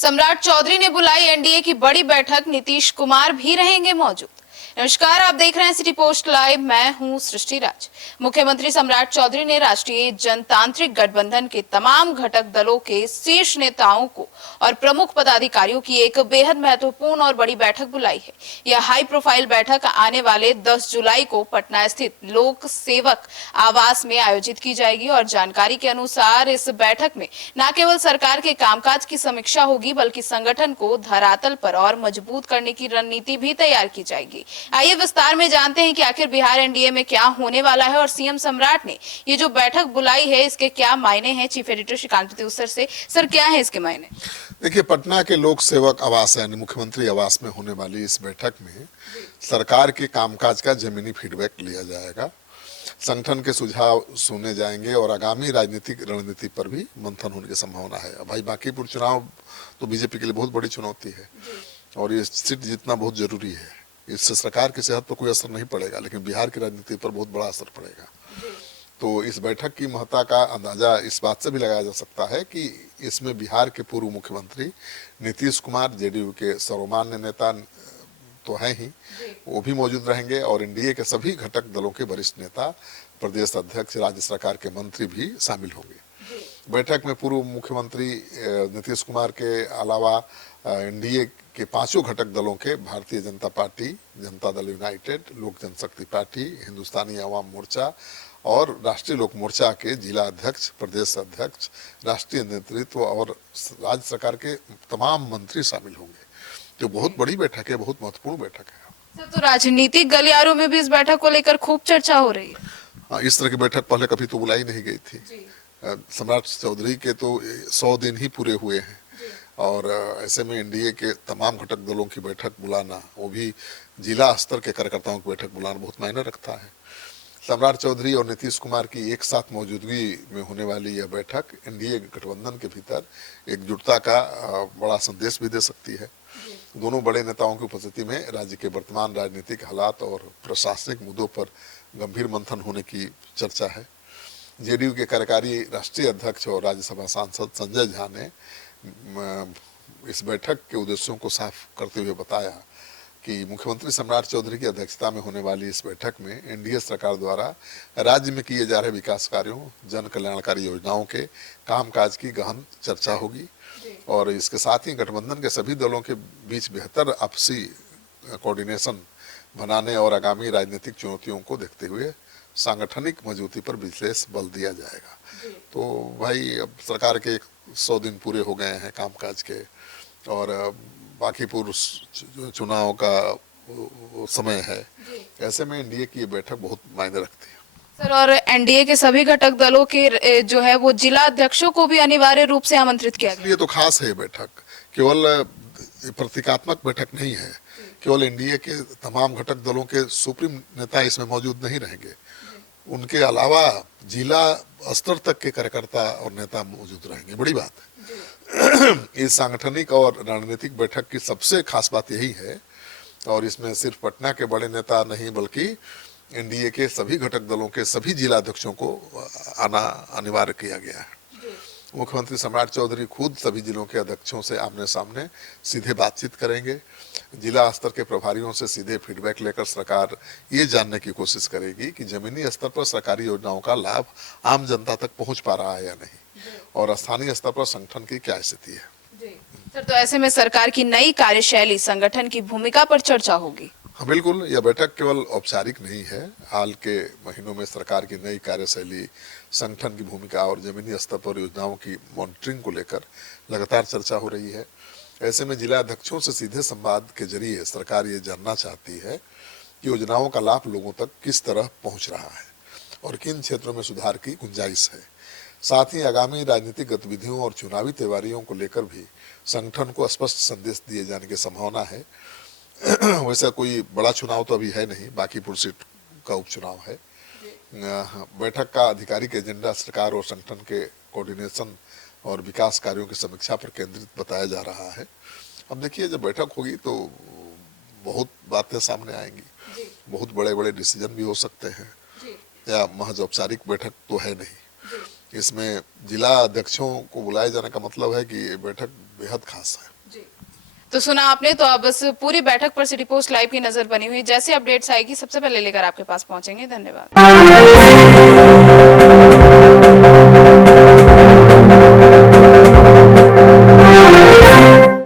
सम्राट चौधरी ने बुलाई एनडीए की बड़ी बैठक, नीतीश कुमार भी रहेंगे मौजूद। नमस्कार, आप देख रहे हैं सिटी पोस्ट लाइव। मैं हूं सृष्टि राज। मुख्यमंत्री सम्राट चौधरी ने राष्ट्रीय जनतांत्रिक गठबंधन के तमाम घटक दलों के शीर्ष नेताओं को और प्रमुख पदाधिकारियों की एक बेहद महत्वपूर्ण और बड़ी बैठक बुलाई है। यह हाई प्रोफाइल बैठक आने वाले 10 जुलाई को पटना स्थित लोक सेवक आवास में आयोजित की जाएगी और जानकारी के अनुसार इस बैठक में न केवल सरकार के कामकाज की समीक्षा होगी, बल्कि संगठन को धरातल पर और मजबूत करने की रणनीति भी तैयार की जाएगी। आइए विस्तार में जानते हैं कि आखिर बिहार एनडीए में क्या होने वाला है और सीएम सम्राट ने ये जो बैठक बुलाई है इसके क्या मायने हैं। चीफ एडिटर श्रीकांत प्रत्युत्तर से सर, क्या है इसके मायने? देखिए, पटना के लोक सेवक आवास यानी मुख्यमंत्री आवास में होने वाली इस बैठक में सरकार के कामकाज का जमीनी फीडबैक लिया जाएगा, संगठन के सुझाव सुने जाएंगे और आगामी राजनीतिक रणनीति पर भी मंथन होने की संभावना है। भाई, बांकीपुर चुनाव तो बीजेपी के लिए बहुत बड़ी चुनौती है और ये सीट जीतना बहुत जरूरी है। इससे सरकार की सेहत पर कोई असर नहीं पड़ेगा, लेकिन बिहार की राजनीति पर बहुत बड़ा असर पड़ेगा। तो इस बैठक की महत्ता का अंदाजा इस बात से भी लगाया जा सकता है कि इसमें बिहार के पूर्व मुख्यमंत्री नीतीश कुमार, जेडीयू के सर्वमान्य नेता तो हैं ही, वो भी मौजूद रहेंगे और एनडीए के सभी घटक दलों के वरिष्ठ नेता, प्रदेश अध्यक्ष, राज्य सरकार के मंत्री भी शामिल होंगे। बैठक में पूर्व मुख्यमंत्री नीतीश कुमार के अलावा एनडीए के पांचों घटक दलों के भारतीय जनता पार्टी, जनता दल यूनाइटेड, लोक जनशक्ति पार्टी, हिंदुस्तानी अवाम मोर्चा और राष्ट्रीय लोक मोर्चा के जिला अध्यक्ष, प्रदेश अध्यक्ष, राष्ट्रीय नेतृत्व और राज्य सरकार के तमाम मंत्री शामिल होंगे। तो बहुत बड़ी बैठक है, बहुत महत्वपूर्ण बैठक है। तो राजनीतिक गलियारों में भी इस बैठक को लेकर खूब चर्चा हो रही है। हाँ, इस तरह की बैठक पहले कभी तो बुलाई नहीं गई थी। सम्राट चौधरी के तो 100 दिन ही पूरे हुए हैं और ऐसे में एनडीए के तमाम घटक दलों की बैठक बुलाना, वो भी जिला स्तर के कार्यकर्ताओं की बैठक बुलाना बहुत मायने रखता है। सम्राट चौधरी और नीतीश कुमार की एक साथ मौजूदगी में होने वाली यह बैठक एनडीए गठबंधन के भीतर एकजुटता का बड़ा संदेश भी दे सकती है। दोनों बड़े नेताओं की उपस्थिति में राज्य के वर्तमान राजनीतिक हालात और प्रशासनिक मुद्दों पर गंभीर मंथन होने की चर्चा है। जेडीयू के कार्यकारी राष्ट्रीय अध्यक्ष और राज्यसभा सांसद संजय झा ने इस बैठक के उद्देश्यों को साफ करते हुए बताया कि मुख्यमंत्री सम्राट चौधरी की अध्यक्षता में होने वाली इस बैठक में एनडीए सरकार द्वारा राज्य में किए जा रहे विकास कार्यों, जन कल्याणकारी योजनाओं के कामकाज की गहन चर्चा होगी और इसके साथ ही गठबंधन के सभी दलों के बीच बेहतर आपसी कोऑर्डिनेशन बनाने और आगामी राजनीतिक चुनौतियों को देखते हुए सांगठनिक मजबूती पर विशेष बल दिया जाएगा। तो भाई, अब सरकार के 100 दिन पूरे हो गए हैं कामकाज के और बांकीपुर चुनाव का समय है। ऐसे में एनडीए की ये बैठक बहुत मायने रखती है। सर, और एनडीए के सभी घटक दलों के जो है वो जिला अध्यक्षों को भी अनिवार्य रूप से आमंत्रित किया गया। ये तो खास है बैठक, केवल प्रतीकात्मक बैठक नहीं है। केवल एनडीए के तमाम घटक दलों के सुप्रीम नेता इसमें मौजूद नहीं रहेंगे, उनके अलावा जिला स्तर तक के कार्यकर्ता और नेता मौजूद रहेंगे। बड़ी बात है। इस सांगठनिक और रणनीतिक बैठक की सबसे खास बात यही है और इसमें सिर्फ पटना के बड़े नेता नहीं बल्कि एनडीए के सभी घटक दलों के सभी जिला अध्यक्षों को आना अनिवार्य किया गया है। मुख्यमंत्री सम्राट चौधरी खुद सभी जिलों के अध्यक्षों से आमने सामने सीधे बातचीत करेंगे। जिला स्तर के प्रभारियों से सीधे फीडबैक लेकर सरकार ये जानने की कोशिश करेगी कि जमीनी स्तर पर सरकारी योजनाओं का लाभ आम जनता तक पहुंच पा रहा है या नहीं और स्थानीय स्तर पर संगठन की क्या स्थिति है। सर, तो ऐसे में सरकार की नई कार्यशैली, संगठन की भूमिका पर चर्चा होगी। हाँ, बिल्कुल। यह बैठक केवल औपचारिक नहीं है। हाल के महीनों में सरकार की नई कार्यशैली, संगठन की भूमिका और जमीनी स्तर पर योजनाओं की मॉनिटरिंग को लेकर लगातार चर्चा हो रही है। ऐसे में जिला अध्यक्षों से सीधे संवाद के जरिए सरकार ये जानना चाहती है कि योजनाओं का लाभ लोगों तक किस तरह पहुंच रहा है और किन क्षेत्रों में सुधार की गुंजाइश है। साथ ही आगामी राजनीतिक गतिविधियों और चुनावी तैयारियों को लेकर भी संगठन को स्पष्ट संदेश दिए जाने की संभावना है। वैसा कोई बड़ा चुनाव तो अभी है नहीं, बांकीपुर सीट का उपचुनाव है। बैठक का आधिकारिक एजेंडा सरकार और संगठन के कोऑर्डिनेशन और विकास कार्यों की समीक्षा पर केंद्रित बताया जा रहा है। अब देखिए, जब बैठक होगी तो बहुत बातें सामने आएंगी, बहुत बड़े बड़े डिसीजन भी हो सकते हैं या महज औपचारिक बैठक तो है नहीं। इसमें जिला अध्यक्षों को बुलाए जाने का मतलब है कि ये बैठक बेहद खास है। तो सुना आपने, तो अब बस पूरी बैठक पर सिटी पोस्ट लाइव की नजर बनी हुई। जैसे अपडेट्स आएगी सबसे पहले लेकर आपके पास पहुंचेंगे। धन्यवाद।